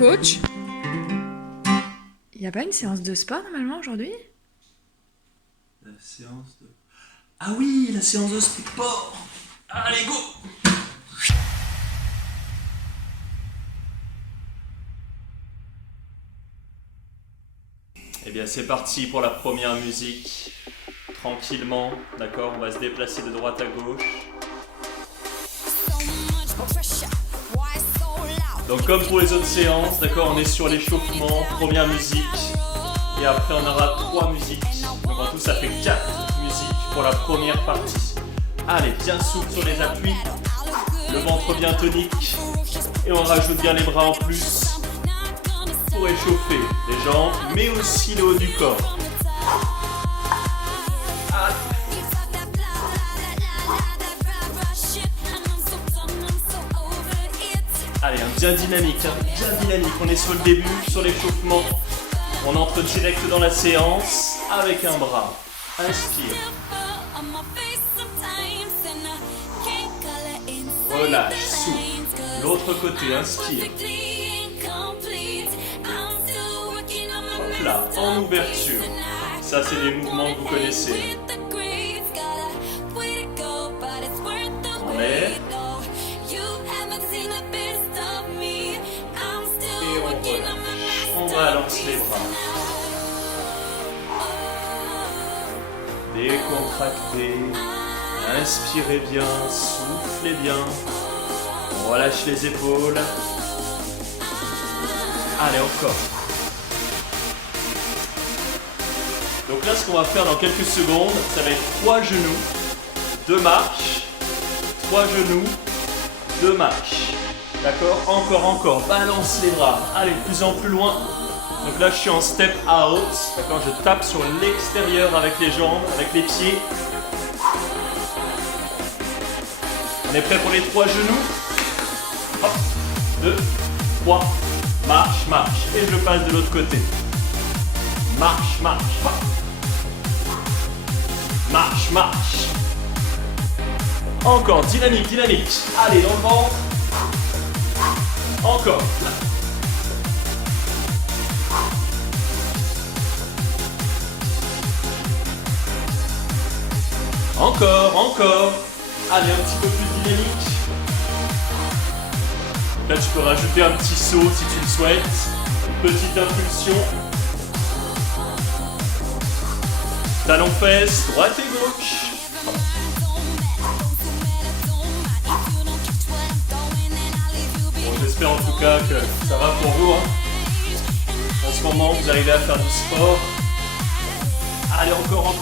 Coach, il n'y a pas une séance de sport normalement aujourd'hui? La séance de... Ah oui, la séance de sport. Allez, go. Eh bien, c'est parti pour la première musique. Tranquillement, d'accord? On va se déplacer de droite à gauche. Donc comme pour les autres séances, d'accord, on est sur l'échauffement, première musique. Et après, on aura 3 musiques. Donc en tout, ça fait 4 musiques pour la première partie. Allez, bien souple sur les appuis. Le ventre bien tonique. Et on rajoute bien les bras en plus pour échauffer les jambes, mais aussi le haut du corps. Allez, bien dynamique, bien dynamique. On est sur le début, sur l'échauffement. On entre direct dans la séance avec un bras. Inspire. Relâche, souffle. L'autre côté, inspire. Hop là, en ouverture. Ça, c'est des mouvements que vous connaissez. En l'air. On balance les bras. Décontractez. Inspirez bien, soufflez bien. On relâche les épaules. Allez, encore. Donc là, ce qu'on va faire dans quelques secondes, ça va être 3 genoux, 2 marches, 3 genoux, 2 marches. D'accord? Encore. Balance les bras. Allez, de plus en plus loin. Donc là, je suis en step out. D'accord? Je tape sur l'extérieur avec les jambes, avec les pieds. On est prêt pour les 3 genoux? Hop, 2, 3. Marche. Et je passe de l'autre côté. Marche. Hop. Marche. Encore, dynamique. Allez, dans le ventre. Encore. Encore. Allez, un petit peu plus dynamique. Là, tu peux rajouter un petit saut si tu le souhaites. Une petite impulsion. Talons fesses, droite et gauche. J'espère en tout cas que ça va pour vous. En ce moment, vous arrivez à faire du sport. Allez, encore.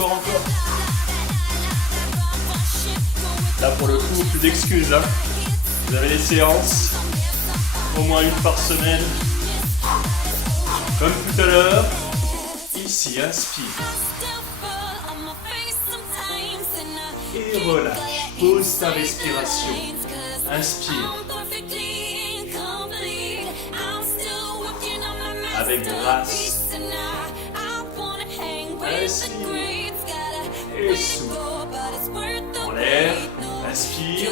Là, pour le coup, plus d'excuses. Vous avez des séances, au moins une par semaine. Comme tout à l'heure. Ici, inspire. Et relâche. Pose ta respiration. Inspire. Avec grâce. Inspire. Et souffle. En l'air. Inspire.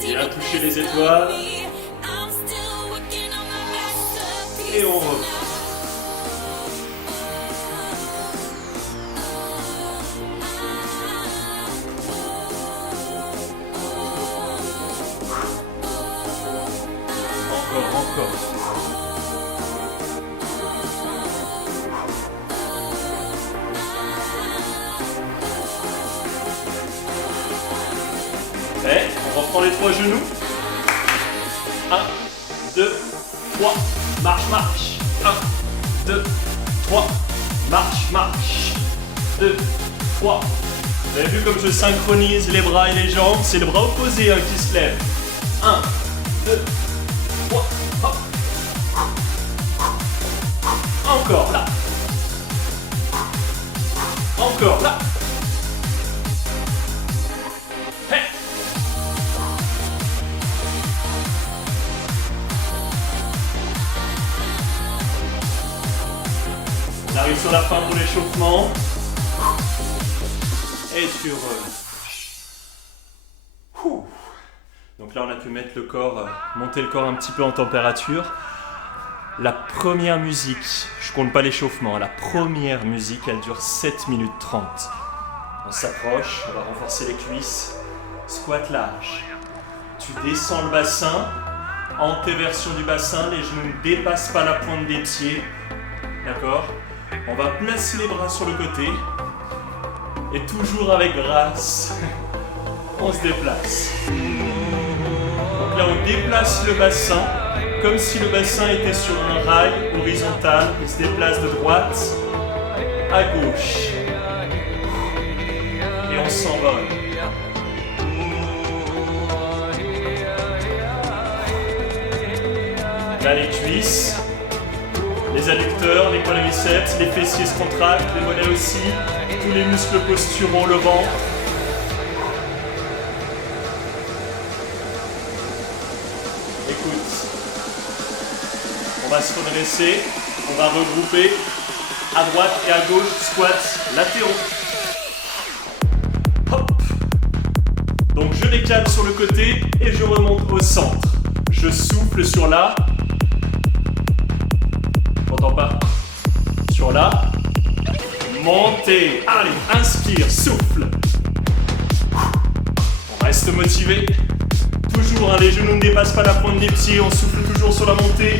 Bien toucher les étoiles. Et on reprend. Encore. On reprend les 3 genoux. 1, 2, 3. Marche. 1, 2, 3. Marche. 2, 3. Vous avez vu comme je synchronise les bras et les jambes? C'est le bras opposé qui se lève. 1, 2, 3. Hop. Encore là. Encore là. Hey. On arrive sur la fin pour l'échauffement. Et tu relâches. Donc là, on a pu mettre le corps, monter le corps un petit peu en température. La première musique, je compte pas l'échauffement, la première musique, elle dure 7 minutes 30. On s'approche, on va renforcer les cuisses. Squat large. Tu descends le bassin, antéversion du bassin, les genoux ne dépassent pas la pointe des pieds. D'accord? On va placer les bras sur le côté. Et toujours avec grâce, on se déplace. Donc là, on déplace le bassin, comme si le bassin était sur un rail horizontal. Il se déplace de droite à gauche. Et on s'envole. Là, les cuisses, les adducteurs, les quadriceps, les fessiers se contractent, les mollets aussi, tous les muscles posturaux, le ventre. Écoute, on va se redresser, on va regrouper à droite et à gauche, squats latéraux. Hop. Donc je décale sur le côté et je remonte au centre. Je souffle sur la. J'entends pas. Sur la. Montez. Allez, inspire, souffle. On reste motivé. Toujours, hein, les genoux ne dépassent pas la pointe des pieds. On souffle toujours sur la montée.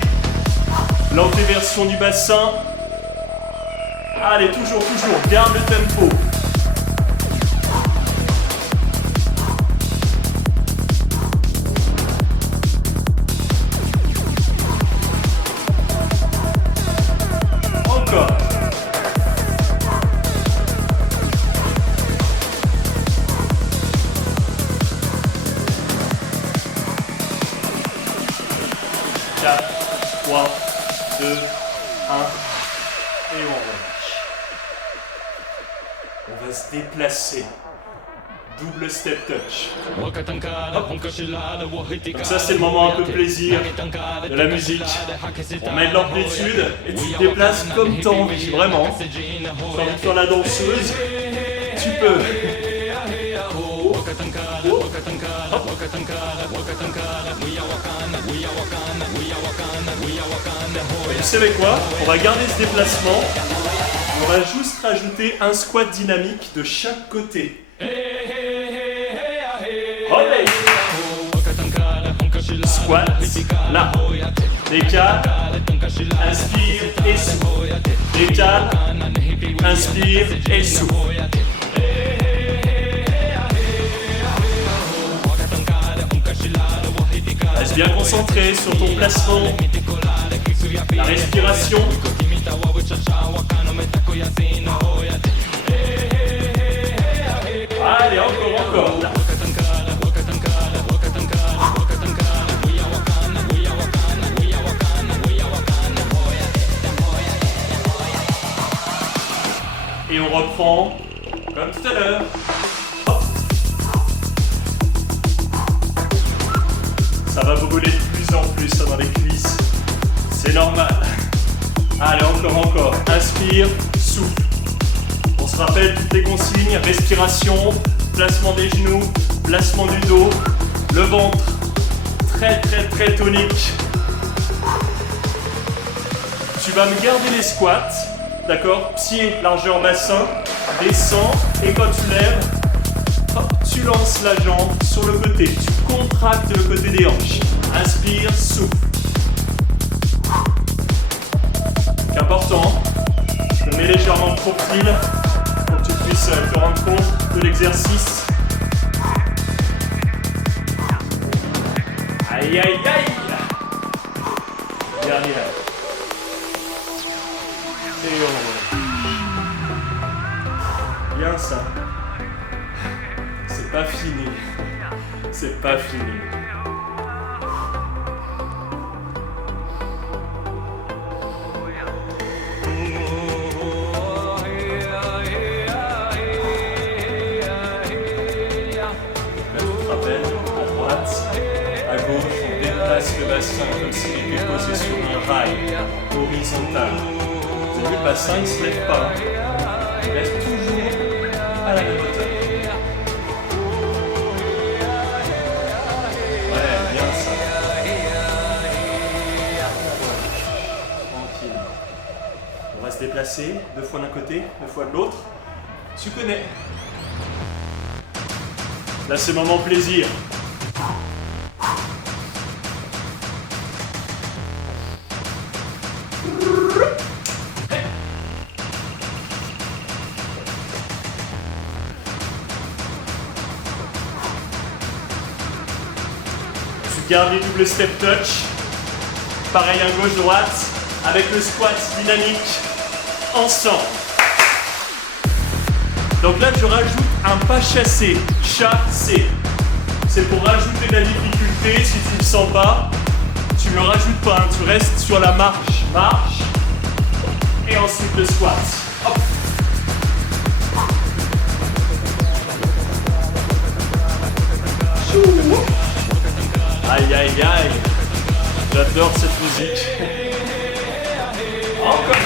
L'antéversion du bassin. Allez, toujours. Garde le tempo. Encore. Quatre, 3, 2, 1, et on relâche. On va se déplacer. Double step touch. Hop. Donc ça c'est le moment un peu plaisir de la musique. On met de l'amplitude et tu te déplaces comme t'as envie, vraiment. Tu as envie de faire la danseuse, tu peux. Vous savez quoi? On va garder ce déplacement. On va juste rajouter un squat dynamique de chaque côté. Allez. Squat, là. Décale, inspire et souffle. Décale, inspire et souffle. Reste bien concentré sur ton placement, la respiration. Allez, encore. Là. Et on reprend comme tout à l'heure. Hop. Ça va brûler de plus en plus ça, dans les cuisses. C'est normal. Allez, encore. Inspire, souffle. On se rappelle toutes les consignes, respiration, placement des genoux, placement du dos, le ventre, très tonique. Tu vas me garder les squats, d'accord? Pied, largeur bassin, descends, et quand tu lèves, hop, tu lances la jambe sur le côté, tu contractes le côté des hanches. Inspire, souffle. C'est important, je mets légèrement de profil pour que tu puisses te rendre compte de l'exercice. Aïe. Dernier. Et on... Bien ça. C'est pas fini. Le bassin comme s'il était posé sur un rail horizontal. Vous avez vu, le bassin il ne se lève pas. Il reste toujours à la même hauteur. Ouais, bien ça. relaxé, 2 fois d'un côté, 2 fois de l'autre. Tu connais. Là, c'est moment plaisir. Tu gardes les doubles step touch. Pareil à gauche-droite, avec le squat dynamique, ensemble. Donc là, je rajoute un pas chassé, chassé. C'est pour rajouter de la difficulté. Si tu ne le sens pas, tu ne le rajoutes pas, hein. Tu restes sur la marche, marche, et ensuite le squat. Hop. Aïe, aïe, aïe. J'adore cette musique. Encore.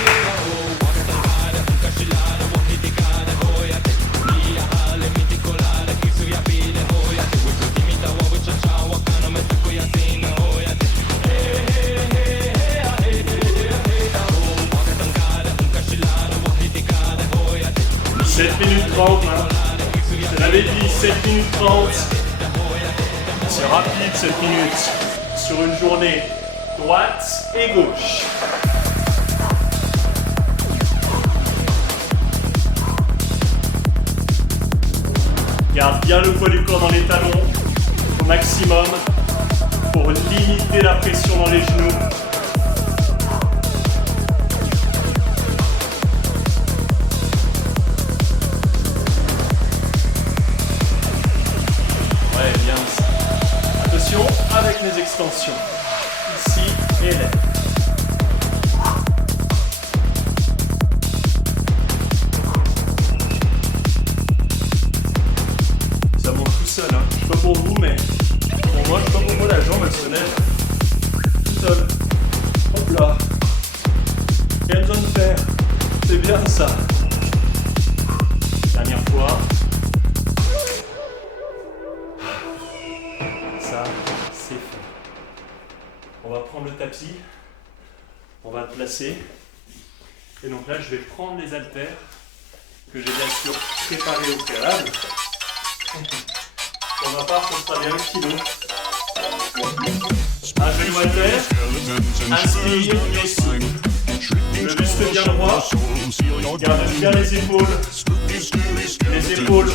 7 minutes 30, hein. Je te l'avais dit, 7 minutes 30. C'est rapide 7 minutes. Sur une journée droite et gauche. Garde bien le poids du corps dans les talons au maximum pour limiter la pression dans les genoux. Ouais, bien. Attention avec les extensions. Ici et là. Ça monte tout seul, hein. Je sais pas pour vous, mais pour moi, je sais pas pour moi, la jambe elle se lève tout seul. Hop là. Rien besoin de faire. C'est bien ça. Dernière fois. Ça, c'est fait. On va prendre le tapis. On va le placer. Et donc là, je vais prendre les haltères que j'ai bien sûr préparés au préalable. Pour ma part, ce sera bien le kilo. Un genou à terre, inspire et souffle. Le buste bien droit, garde bien les épaules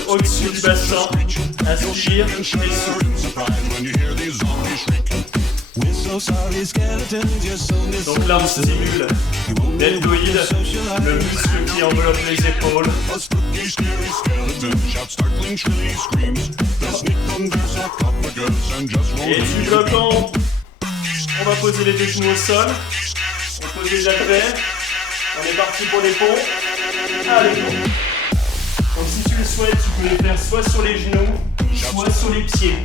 au-dessus du bassin, inspire et souffle. Donc là on stimule deltoïde, le muscle qui enveloppe les épaules. Et du bloquant, on va poser les deux genoux au sol, on pose les haltères, on est parti pour les pompes. Allez, donc si tu le souhaites, tu peux les faire soit sur les genoux, soit sur les pieds.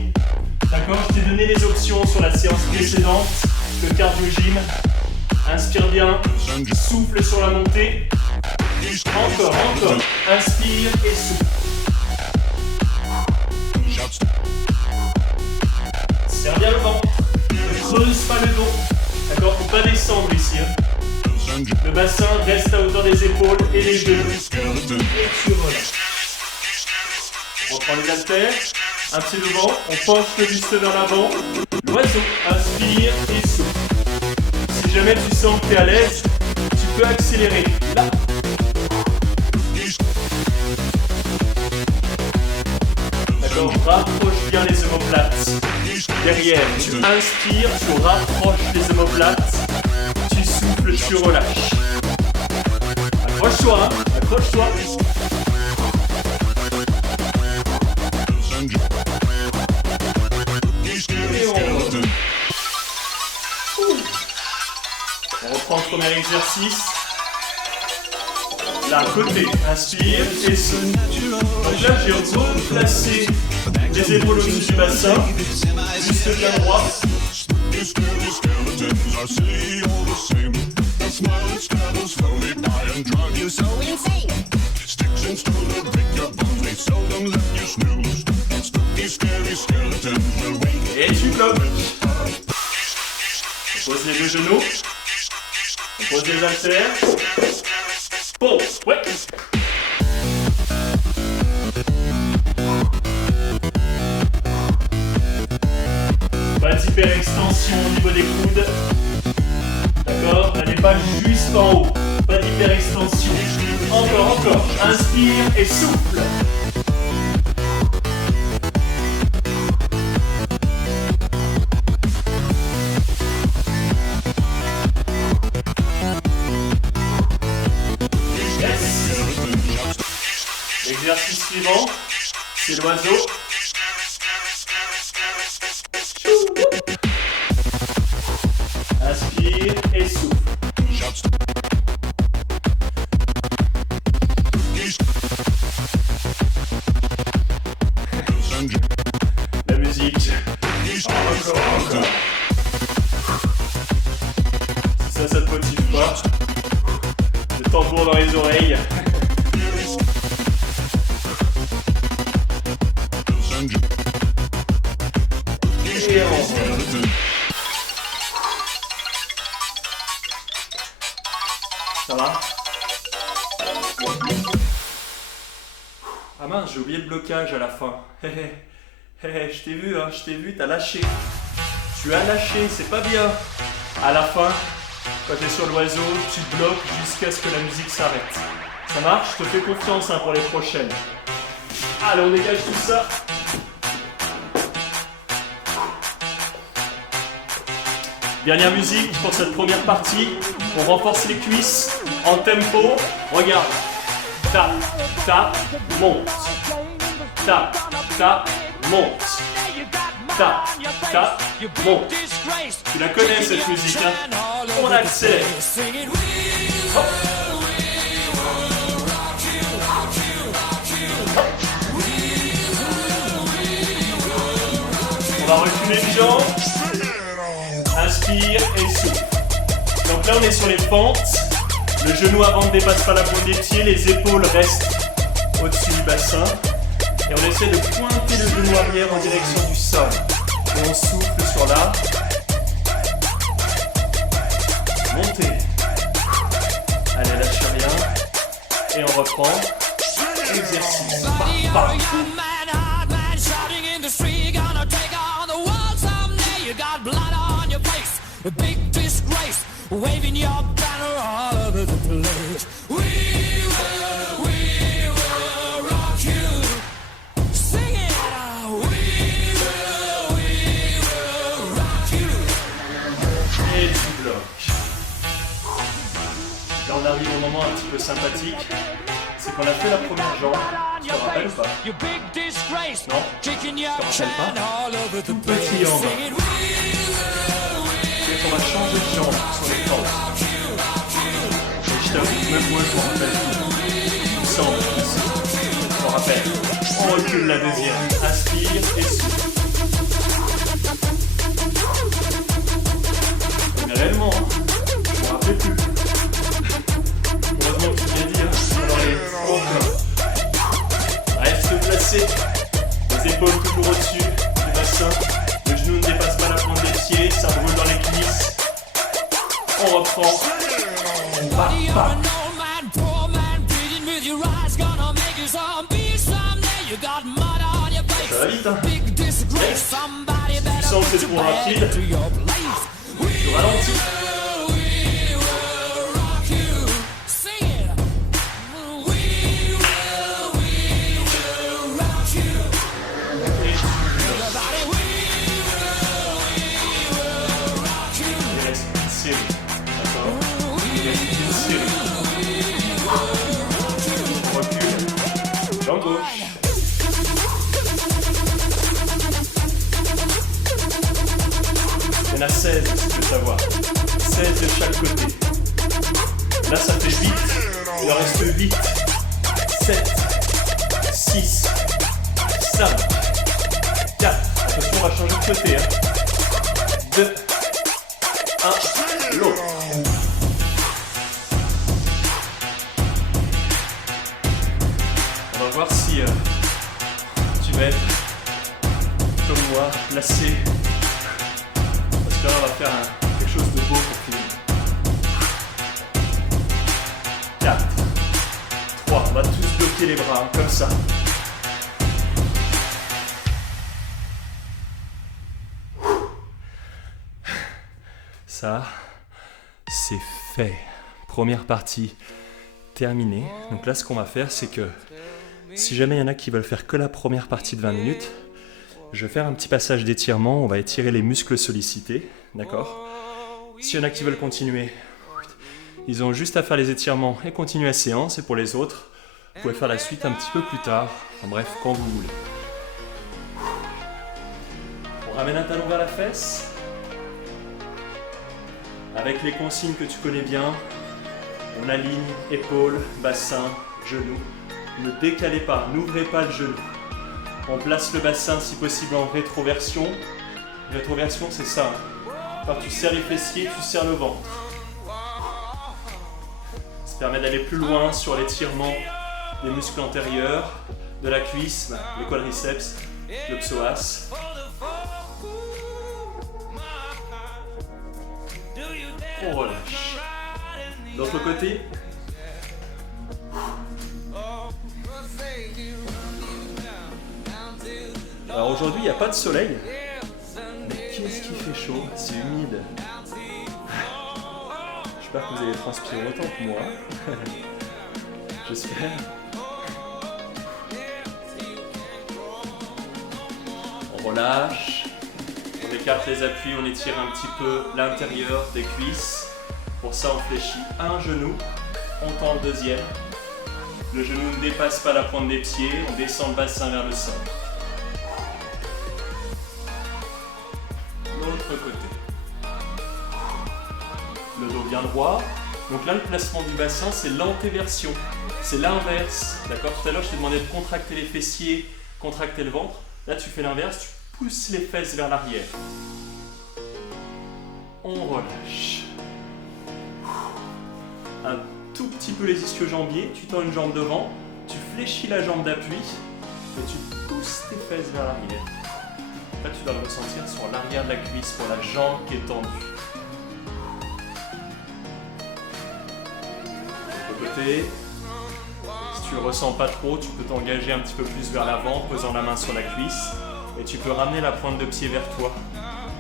D'accord, je t'ai donné les options sur la séance précédente, le cardio gym. Inspire bien, souffle sur la montée. Encore, encore. Inspire et souffle. Serre bien le ventre. Ne creuse pas le dos. D'accord, faut pas descendre ici. Hein. Le bassin reste à hauteur des épaules et les genoux. Et tu relâches. On reprend les haltères. Un pied devant, on penche le buste vers l'avant. L'oiseau, inspire et souffle. Si jamais tu sens que tu es à l'aise, tu peux accélérer. Là. D'accord, rapproche bien les omoplates. Derrière, tu inspires, tu rapproches les omoplates. Tu souffles, tu relâches. Accroche-toi, hein, accroche-toi. On reprend le premier exercice. Là, côté, inspire et souffle. Donc là, j'ai replacé les épaules au-dessus du bassin, buste bien droit. Et tu bloques. On pose les deux genoux. On pose les haltères. Bon, ouais. Pas d'hyperextension au niveau des coudes. D'accord? N'allez pas juste en haut. Pas d'hyperextension. Encore, encore. Inspire et souffle. L'exercice suivant, c'est l'oiseau. Inspire et souffle. La musique. Encore, encore. Si ça te motive pas, le tambour dans les oreilles. Et on... Ça va? Ah mince, j'ai oublié le blocage à la fin. Hé hé, je t'ai vu, hein, je t'ai vu, t'as lâché. Tu as lâché, c'est pas bien. À la fin, quand t'es sur l'oiseau, tu bloques jusqu'à ce que la musique s'arrête. Ça marche? Je te fais confiance hein, pour les prochaines. Allez, on dégage tout ça. Dernière musique pour cette première partie. On renforce les cuisses en tempo. Regarde. Tap, tap, monte. Tap, tap, monte. Tap, tap, monte. Tu la connais cette musique, hein? On accélère. Hop. On va reculer les jambes. Inspire et souffle. Donc là on est sur les pentes. Le genou avant ne dépasse pas la pointe des pieds. Les épaules restent au-dessus du bassin. Et on essaie de pointer le genou arrière en direction du sol. Et on souffle sur la montée. Allez, lâche rien. Et on reprend. Exercice. Par. A big disgrace, waving your banner all over the place. We will rock you. Sing it out. We will rock you. Et tu bloques. Là on arrive au moment un petit peu sympathique. C'est qu'on a fait la première jambe. Tu te rappelles ou pas? Non? Tu te rappelles pas? Tout petit en bas. On va changer de jambe sur les pentes. Et je t'avoue, même moi je me rappelle tout. Il me semble aussi. Je me rappelle. On recule la deuxième. Inspire et souffle. Mais réellement, je me rappelle plus. Heureusement que tu viens dire. Alors les encore. Reste placé. Les épaules toujours au-dessus du bassin. Le genou ne dépasse pas la pointe des pieds, ça brûle dans les cuisses. On reprend. Bam, bam. Ça va vite, hein? Yes. Tu sens que c'est trop rapide. Tu ralentis. Jambe gauche. Il y en a 16 si tu veux savoir. 16 de chaque côté. Là ça fait 8. Il en reste 8. 7. 6. 5. 4. Attention, on va changer de côté. 2. 1. L'autre. On va voir si tu vas être comme moi, placé. Parce que là on va faire quelque chose de beau pour finir. 4, 3, on va tous bloquer les bras, hein, comme ça. Ça, c'est fait. Première partie terminée. Donc là, ce qu'on va faire, c'est que si jamais il y en a qui veulent faire que la première partie de 20 minutes, je vais faire un petit passage d'étirement. On va étirer les muscles sollicités, d'accord? S'il y en a qui veulent continuer, ils ont juste à faire les étirements et continuer la séance. Et pour les autres, vous pouvez faire la suite un petit peu plus tard. Enfin, bref, quand vous voulez. On ramène un talon vers la fesse. Avec les consignes que tu connais bien, on aligne épaules, bassin, genoux. Ne décalez pas, n'ouvrez pas le genou. On place le bassin si possible en rétroversion. Rétroversion, c'est ça. Quand tu serres les fessiers, tu serres le ventre. Ça permet d'aller plus loin sur l'étirement des muscles antérieurs, de la cuisse, le quadriceps, le psoas. On relâche. L'autre côté. Alors aujourd'hui, il n'y a pas de soleil. Mais qu'est-ce qui fait chaud? C'est humide. J'espère que vous allez transpirer autant que moi. J'espère. On relâche. On écarte les appuis, on étire un petit peu l'intérieur des cuisses. Pour ça, on fléchit un genou, on tend le deuxième. Le genou ne dépasse pas la pointe des pieds, on descend le bassin vers le sol. L'autre côté. Le dos bien droit. Donc là, le placement du bassin, c'est l'antéversion. C'est l'inverse. D'accord? Tout à l'heure, je t'ai demandé de contracter les fessiers, contracter le ventre. Là, tu fais l'inverse, tu pousses les fesses vers l'arrière. On relâche. Un tout petit peu les ischio-jambiers, tu tends une jambe devant, tu fléchis la jambe d'appui et tu pousses tes fesses vers l'arrière. Là, tu vas le ressentir sur l'arrière de la cuisse pour la jambe qui est tendue. De l'autre côté, si tu ne le ressens pas trop, tu peux t'engager un petit peu plus vers l'avant en posant la main sur la cuisse et tu peux ramener la pointe de pied vers toi.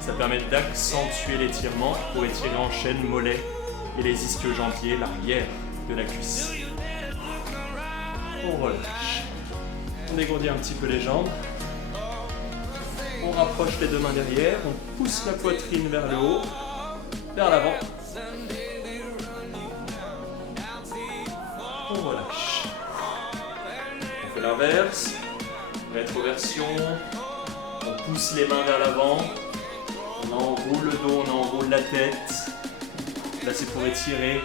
Ça permet d'accentuer l'étirement pour étirer en chaîne, mollet et les ischio-jambiers, l'arrière de la cuisse. On relâche. On dégourdit un petit peu les jambes. On rapproche les deux mains derrière. On pousse la poitrine vers le haut, vers l'avant. On relâche. On fait l'inverse. Rétroversion. On pousse les mains vers l'avant. On enroule le dos, on enroule la tête. Là, c'est pour étirer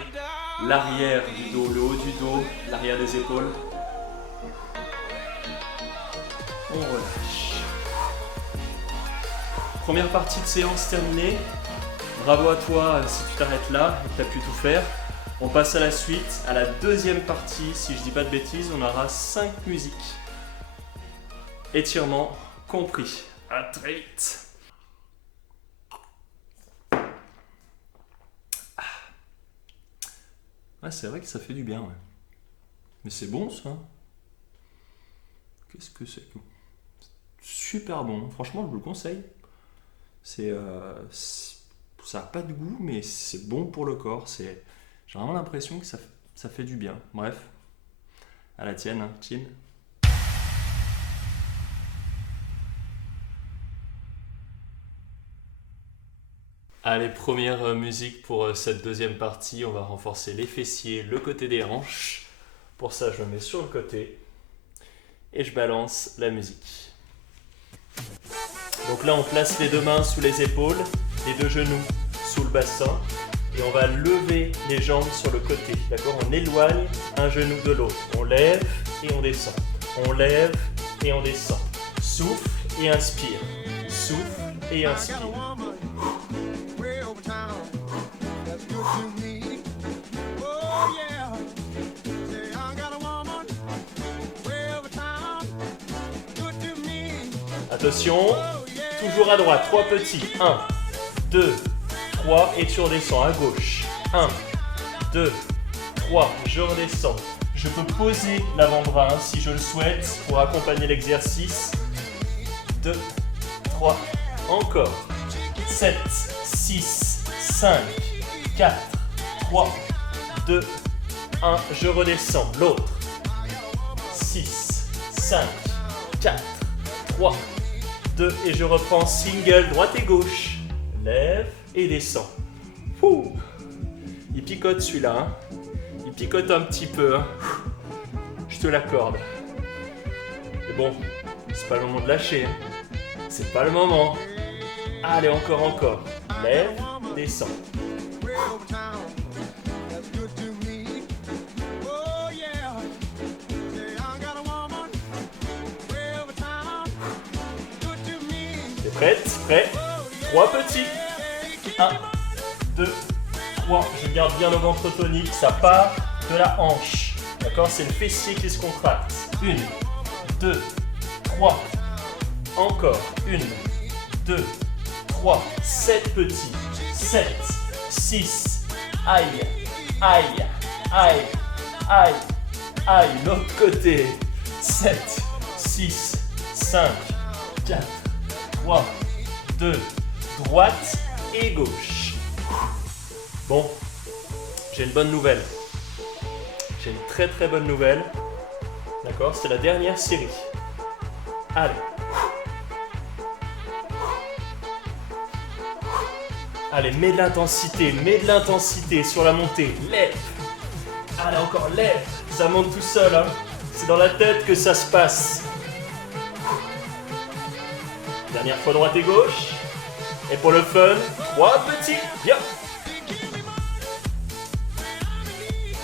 l'arrière du dos, le haut du dos, l'arrière des épaules. On relâche. Première partie de séance terminée. Bravo à toi si tu t'arrêtes là et que tu as pu tout faire. On passe à la suite, à la deuxième partie. Si je dis pas de bêtises, on aura 5 musiques. Étirement compris. À très vite. Ah, c'est vrai que ça fait du bien, ouais. Mais c'est bon, ça. Qu'est-ce que c'est? Super bon. Franchement, je vous le conseille. Ça n'a pas de goût, mais c'est bon pour le corps. J'ai vraiment l'impression que ça fait du bien. Bref, à la tienne, hein, Chin. Allez, première musique pour cette deuxième partie. On va renforcer les fessiers, le côté des hanches. Pour ça, je me mets sur le côté et je balance la musique. Donc là, on place les deux mains sous les épaules, les deux genoux sous le bassin et on va lever les jambes sur le côté. D'accord? On éloigne un genou de l'autre. On lève et on descend. On lève et on descend. Souffle et inspire. Souffle et inspire. Attention, toujours à droite, 3 petits. 1, 2, 3 et tu redescends à gauche. 1, 2, 3, je redescends. Je peux poser l'avant-bras si je le souhaite pour accompagner l'exercice. 2, 3, encore. 7, 6, 5, 4, 3, 2, 1. Je redescends. L'autre. 6, 5, 4, 3, 2. Et je reprends single, droite et gauche. Lève et descends. Ouh. Il picote celui-là. Hein. Il picote un petit peu. Hein. Je te l'accorde. Mais bon, c'est pas le moment de lâcher. Hein. C'est pas le moment. Allez, encore. Lève, descends. T'es prête? Prêt? 3 petits. 1, 2, 3. Je garde bien le ventre tonique. Ça part de la hanche. D'accord? C'est le fessier qui se contracte. 1, 2, 3. Encore. 1, 2, 3. 7 petits. 7, 6. Aïe, aïe, aïe, aïe, aïe. L'autre côté. 7, 6, 5, 4, 3, 2. Droite et gauche. Bon, j'ai une bonne nouvelle. J'ai une très très bonne nouvelle. D'accord, c'est la dernière série. Allez. Allez, mets de l'intensité sur la montée. Lève. Allez, encore, lève. Ça monte tout seul, hein. C'est dans la tête que ça se passe. Dernière fois droite et gauche. Et pour le fun, 3 petits. Bien.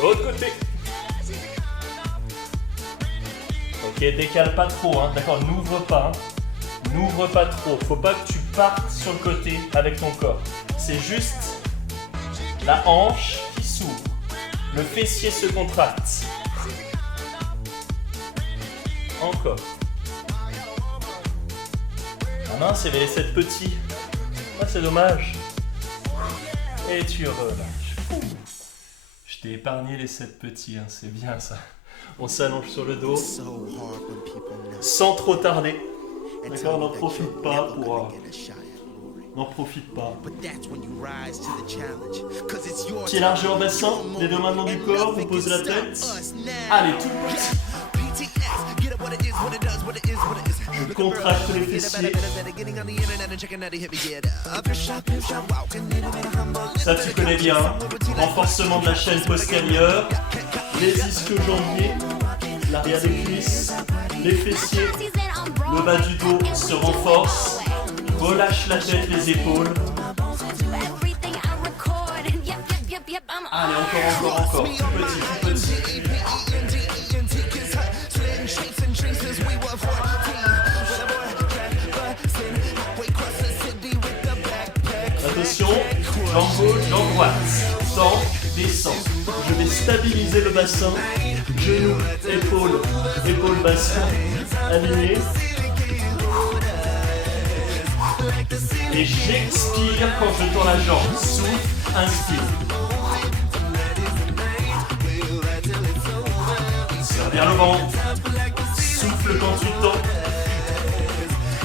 L'autre côté. Ok, décale pas trop, hein. D'accord, n'ouvre pas. Hein. N'ouvre pas trop. Faut pas que tu partes sur le côté avec ton corps. C'est juste la hanche qui s'ouvre. Le fessier se contracte. Encore. Ah mince, il y avait les 7 petits. Ah, c'est dommage. Et tu relâches. Je t'ai épargné les 7 petits, hein. C'est bien ça. On s'allonge sur le dos. Sans trop tarder. D'accord, n'en profite pas pour... N'en profite pas. Pied largeur bassin, les deux mains dans du corps, vous posez la tête. Allez, tout petit. Je contracte les fessiers. Ça tu connais bien. Renforcement de la chaîne postérieure, les ischio-jambiers, l'arrière des cuisses, les fessiers, le bas du dos se renforce. Relâche la tête, les épaules. Allez, encore. Tout petit. Attention, jambe gauche, jambe droite. Tends, descend. Je vais stabiliser le bassin. Genoux, épaules, bassin. Aligné. Et j'expire quand je tends la jambe. Souffle, inspire. Serre bien le ventre. Souffle quand tu tends.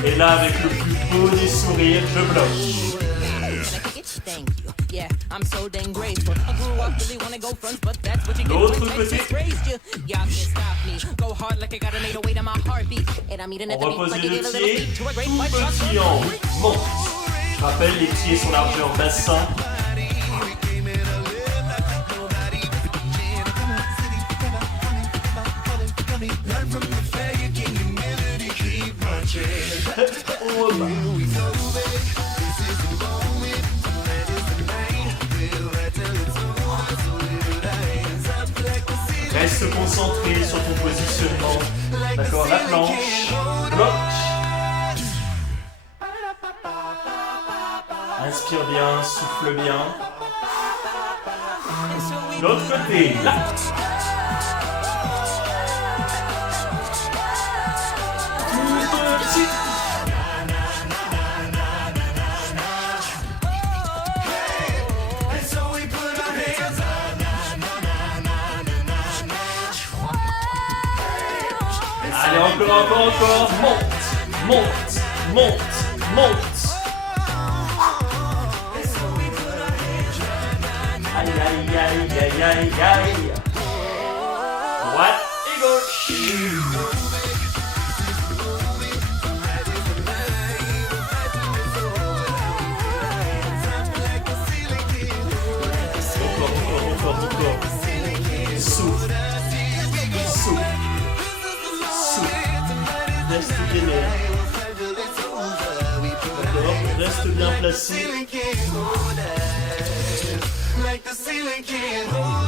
Et là, avec le plus beau des sourires, je bloque. L'autre côté. On repose les deux pieds. Tout petit en monte. Je rappelle, les pieds sont largeur bassin. Reste concentré sur ton positionnement. D'accord, la planche. Bloc. Inspire bien, souffle bien. L'autre côté, là. Tout petit. Allez, encore. Monte. Aïe. Droite et gauche. Encore. Souffle. Reste vénère. D'accord, reste bien placé. Et tu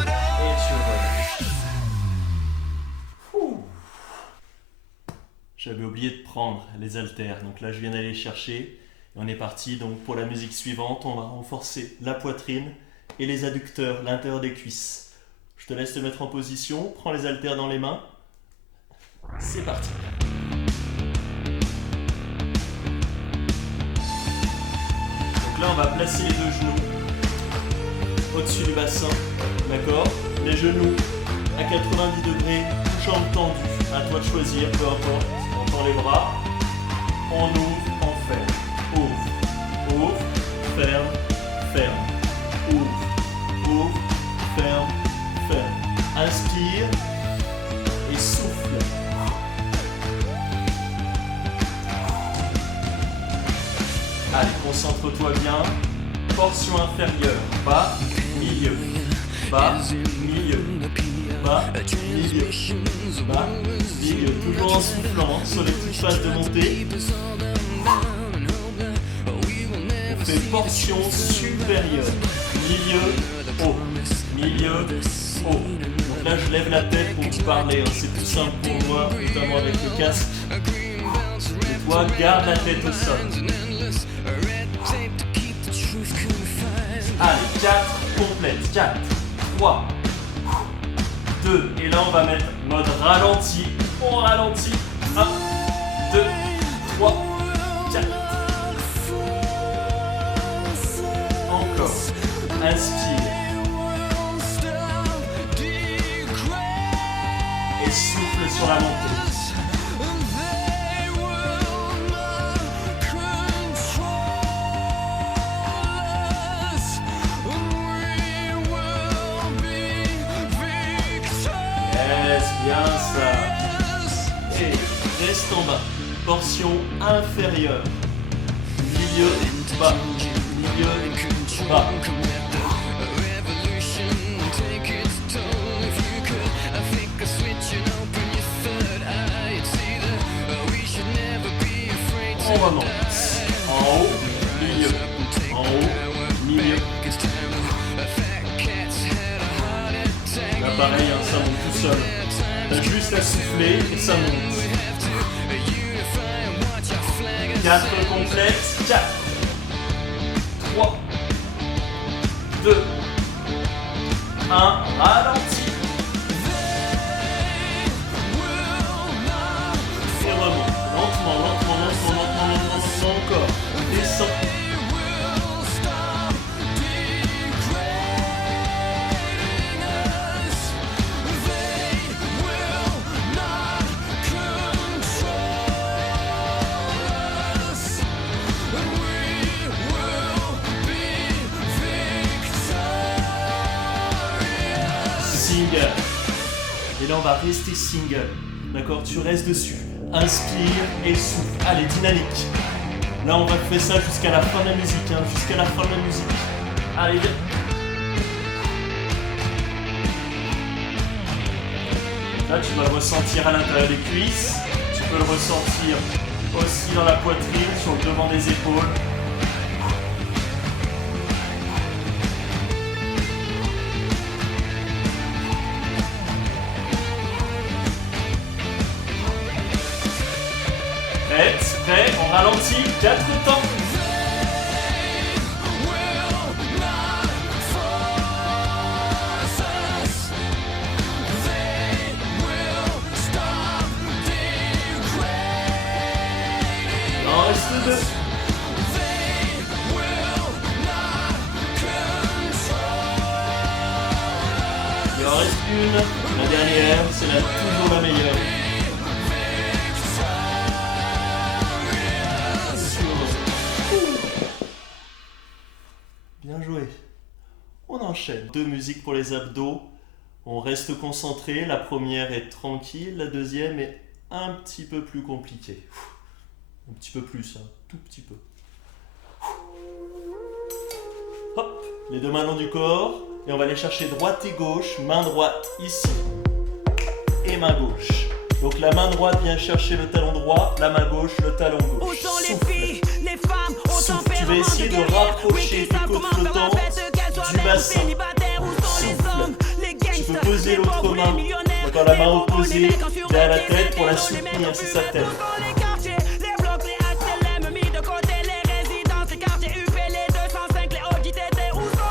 relâches. J'avais oublié de prendre les haltères, donc là je viens d'aller les chercher. Et on est parti donc pour la musique suivante. On va renforcer la poitrine et les adducteurs, l'intérieur des cuisses. Je te laisse te mettre en position, prends les haltères dans les mains. C'est parti. Donc là on va placer les deux genoux au-dessus du bassin, d'accord? Les genoux à 90 degrés, jambes tendues. À toi de choisir, peu importe. On tend les bras, on ouvre, on ferme. Ouvre, ferme. Ouvre, ferme. Inspire et souffle. Allez, concentre-toi bien. Portion inférieure. Bas, milieu. Toujours en soufflant sur les petites phases de montée. On fait portion supérieure. Milieu, haut. Donc là, je lève la tête pour vous parler. C'est plus simple pour moi, notamment avec le casque. Et toi, garde la tête au sol. Allez, 4 complètes. 4, 3, 2. Et là, on va mettre mode ralenti. On ralentit. 1, 2, 3, 4. Encore. Inspire. Et souffle sur la montée. Bien ça. Et reste en bas. Portion inférieure. Milieu, bas. On remonte. En haut, milieu. Là pareil, ça monte tout seul. T'as juste à souffler et ça monte. 4 complexes. 4, 3, 2, 1. Ralenti. Et remonte. Lentement. Encore. Descend. Et là on va rester single. D'accord? Tu restes dessus. Inspire et souffle. Allez, dynamique. Là on va faire ça jusqu'à la fin de la musique. Allez, viens. Là tu vas le ressentir à l'intérieur des cuisses. Tu peux le ressentir aussi dans la poitrine, sur le devant des épaules. Prêt, on ralentit, 4 temps. Il en reste 2. Il en reste une. La dernière, c'est toujours la meilleure. enchaîne. 2 musiques pour les abdos. On reste concentré. La première est tranquille, la deuxième est un petit peu plus compliquée. Un petit peu plus, hein, tout petit peu. Hop, les 2 mains le long du corps. Et on va aller chercher droite et gauche. Main droite ici. Et main gauche. Donc la main droite vient chercher le talon droit, la main gauche le talon gauche. Souffle. Souffle. Tu vas essayer de rapprocher tes côtes flottantes du bassin. Souffle. Tu peux poser l'autre main, d'accord, la main opposée derrière la tête pour la soutenir, c'est sa tête.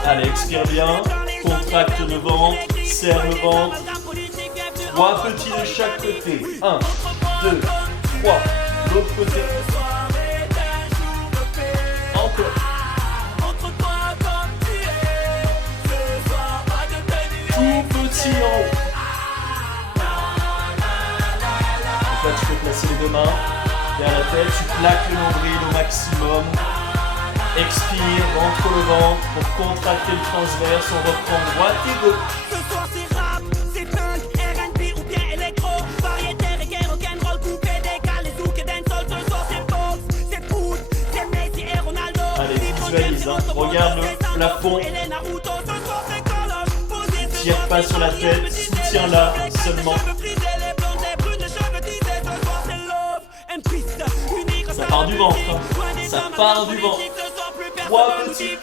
Allez, expire bien, contracte le ventre, serre le ventre. 3 petits de chaque côté. 1, 2, 3. L'autre côté. Encore. Tout petit en haut. Donc là, tu peux placer les 2 mains derrière la tête. Tu plaques le nombril au maximum. Expire, rentre le ventre pour contracter le transverse. On reprend droite et gauche. Ce soir c'est rap, c'est punk, R&B ou bien électro, variété, reggae, rock'n'roll, coupé, décalé, zouk et dancehall. Ce soir c'est Fox, c'est Foot, c'est Messi et Ronaldo. Allez, visualise, hein. Regarde le plafond. Tire pas sur la tête, soutiens-la seulement. Ça part du ventre, hein. Ça part du ventre. 3 petits.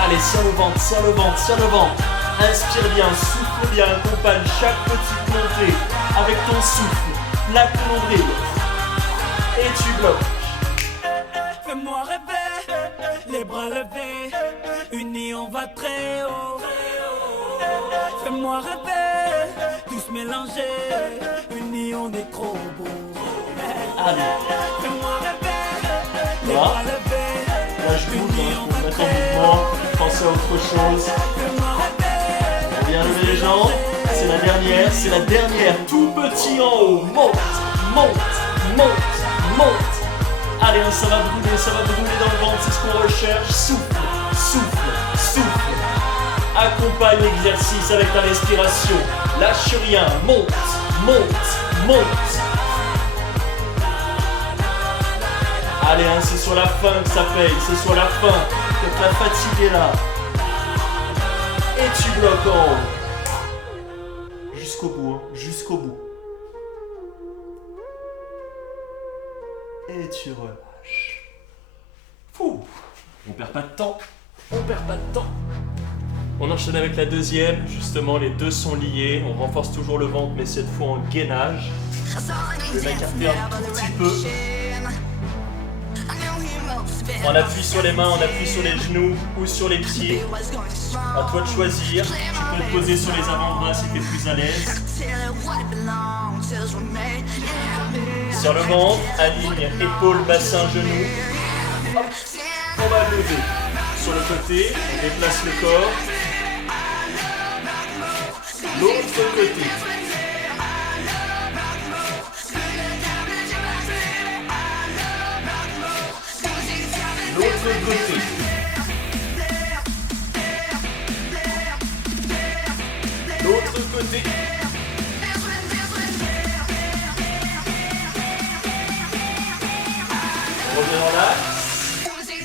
Allez, serre le ventre, serre le ventre, serre le ventre. Inspire bien, souffle bien, accompagne chaque petite montée avec ton souffle. Plaque le nombril. Et tu bloques. Fais-moi rêver, les bras levés, unis on va très haut. Fais-moi rêver, tous mélangés, unis on est trop beau. Allez. Fais-moi rêver, les Là. bras levés. Là, je bouge, hein, pour me mettre en mouvement, penser à autre chose. On vient lever les jambes, c'est la dernière, tout petit en haut, monte, monte, monte, monte. Allez, ça va brûler dans le ventre, c'est ce qu'on recherche. Souffle, souffle, souffle. Accompagne l'exercice avec ta respiration, lâche rien, monte, monte, monte. Allez, hein, c'est sur la fin que ça paye, c'est sur la fin que la fatigue est là. Et tu bloques en haut. Jusqu'au bout, hein, jusqu'au bout. Et tu relâches. Fou. On perd pas de temps. On enchaîne avec la deuxième. Justement, les 2 sont liés. On renforce toujours le ventre, mais cette fois en gainage. Je vais m'écarter un tout petit peu. On appuie sur les mains, on appuie sur les genoux ou sur les pieds. À toi de choisir. Tu peux te poser sur les avant-bras si tu es plus à l'aise. Sur le ventre, aligne épaules, bassin, genoux. Hop. On va lever. Sur le côté, on déplace le corps. L'autre côté. L'autre côté. L'autre côté. On revient dans l'axe.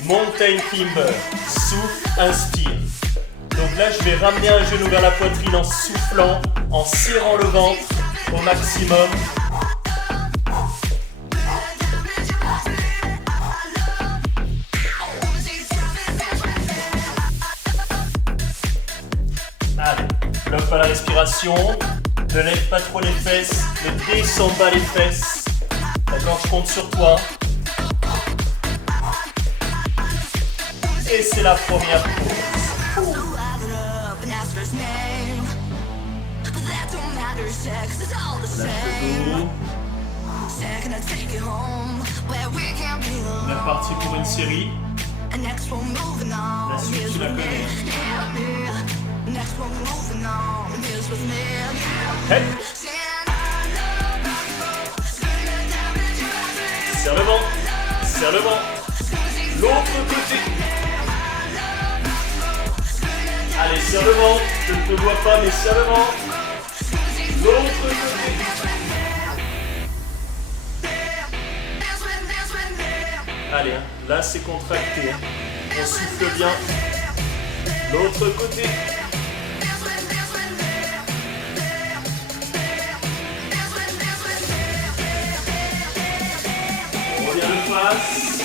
Mountain Climber. Souffle, inspire. Donc là, je vais ramener un genou vers la poitrine en soufflant, en serrant le ventre au maximum. Allez, bloque pas la respiration, ne lève pas trop les fesses, ne descends pas les fesses. D'accord, je compte sur toi. Et c'est la première pause. On est reparti pour une série. La suite, tu la connais. Hey. Serre le vent. Serre le vent. L'autre côté. Allez, serre le vent. Je ne te vois pas, mais serre le vent. L'autre côté. Allez, hein, là c'est contracté. Hein. On souffle bien. L'autre côté. On revient de face.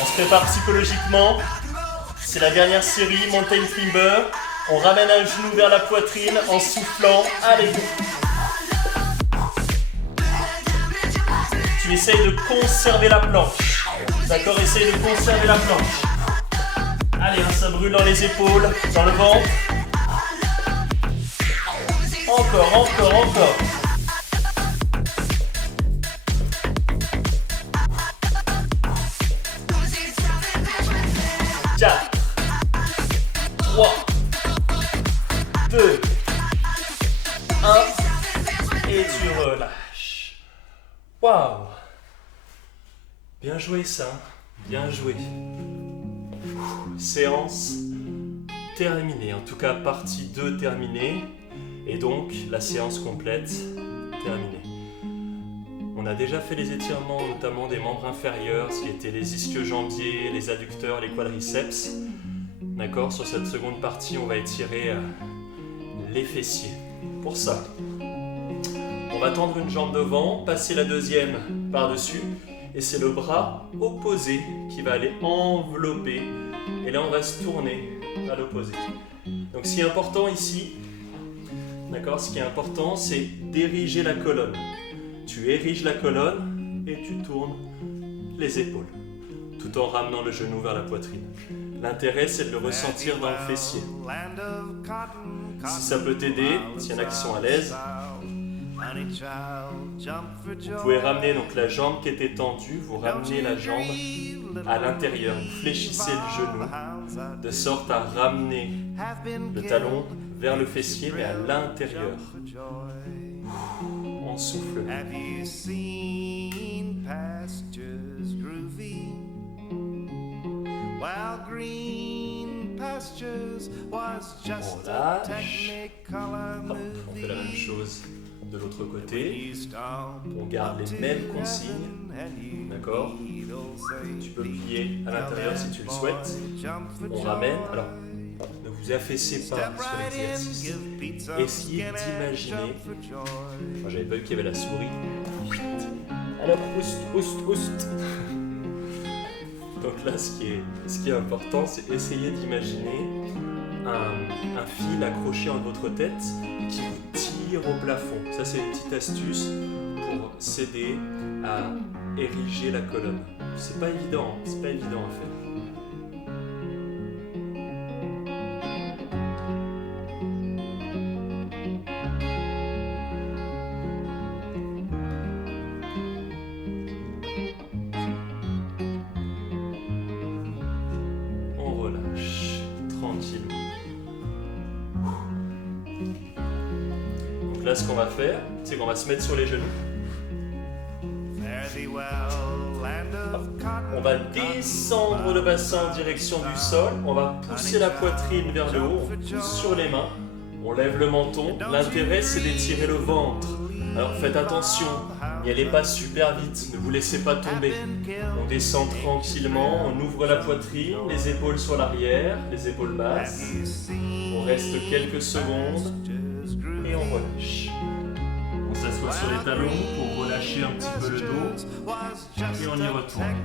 On se prépare psychologiquement. C'est la dernière série, Mountain Climber. On ramène un genou vers la poitrine en soufflant. Allez. Tu essayes de conserver la planche. D'accord, essaye de conserver la planche. Allez, hein, ça brûle dans les épaules, dans le ventre. Encore, encore, encore. 4, 3, 2, 1. Et tu relâches. Waouh! Bien joué ça, bien joué. Séance terminée, en tout cas partie 2 terminée, et donc la séance complète terminée. On a déjà fait les étirements, notamment des membres inférieurs, ce qui étaient les ischio-jambiers, les adducteurs, les quadriceps. D'accord, sur cette seconde partie, on va étirer les fessiers. Pour ça, on va tendre une jambe devant, passer la deuxième par-dessus, et c'est le bras opposé qui va aller envelopper. Et là, on va se tourner à l'opposé. Donc, ce qui est important ici, d'accord, ce qui est important, c'est d'ériger la colonne. Tu ériges la colonne et tu tournes les épaules, tout en ramenant le genou vers la poitrine. L'intérêt, c'est de le ressentir dans le fessier. Si ça peut t'aider, s'il y en a qui sont à l'aise, vous pouvez ramener donc la jambe qui était tendue, vous ramenez la jambe à l'intérieur, vous fléchissez le genou de sorte à ramener le talon vers le fessier mais à l'intérieur. On souffle. On lâche. Hop, on fait la même chose de l'autre côté. On garde les mêmes consignes. D'accord? Tu peux plier à l'intérieur si tu le souhaites. On ramène. Alors, ne vous affaissez pas sur l'exercice. Essayez d'imaginer. Moi, j'avais pas vu qu'il y avait la souris. Alors, oust, oust, oust. Donc là, ce qui est important, c'est essayer d'imaginer un fil accroché entre votre tête qui vous tire au plafond. Ça, c'est une petite astuce pour s'aider à ériger la colonne. C'est pas évident, c'est pas évident à faire. On relâche tranquillement. Donc là, ce qu'on va faire, c'est qu'on va se mettre sur les genoux. On va descendre le bassin en direction du sol, on va pousser la poitrine vers le haut, on pousse sur les mains, on lève le menton. L'intérêt, c'est d'étirer le ventre. Alors faites attention, n'y allez pas super vite, ne vous laissez pas tomber. On descend tranquillement, on ouvre la poitrine, les épaules sur l'arrière, les épaules basses. On reste quelques secondes et on relâche. On s'assoit sur les talons pour relâcher un petit peu le dos et on y retourne.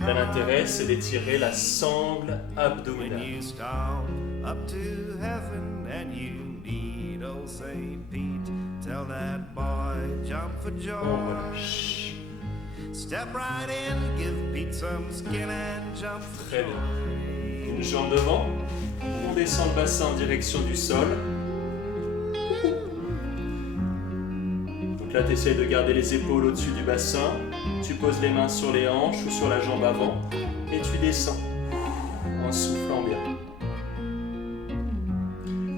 Là, l'intérêt, c'est d'étirer la sangle abdominale. On relâche. Très bien. Une jambe devant. On descend le bassin en direction du sol. Donc là, tu essaies de garder les épaules au-dessus du bassin. Tu poses les mains sur les hanches ou sur la jambe avant. et tu descends en soufflant bien.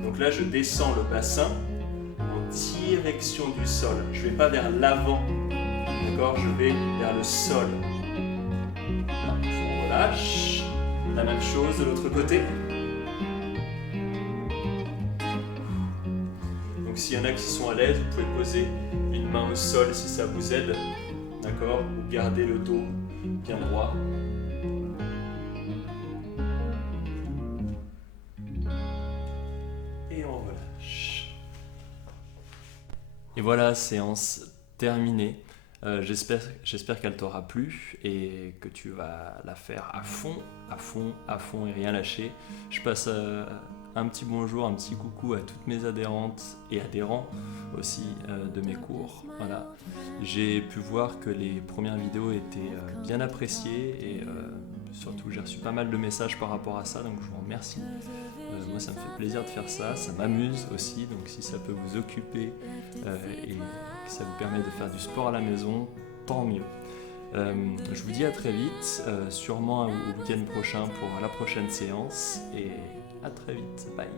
Donc là, je descends le bassin en direction du sol. Je ne vais pas vers l'avant, d'accord? Je vais vers le sol. On relâche. La même chose de l'autre côté. Donc s'il y en a qui sont à l'aise, vous pouvez poser une main au sol si ça vous aide, d'accord? Ou garder le dos bien droit. Et on relâche. Et voilà, séance terminée. J'espère qu'elle t'aura plu et que tu vas la faire à fond et rien lâcher. Je passe un petit bonjour, un petit coucou à toutes mes adhérentes et adhérents aussi de mes cours. Voilà. J'ai pu voir que les premières vidéos étaient bien appréciées et surtout j'ai reçu pas mal de messages par rapport à ça, donc je vous remercie. Moi ça me fait plaisir de faire ça, ça m'amuse aussi, donc si ça peut vous occuper et que ça vous permet de faire du sport à la maison, tant mieux. Je vous dis à très vite, sûrement au week-end prochain pour la prochaine séance, et à très vite, bye.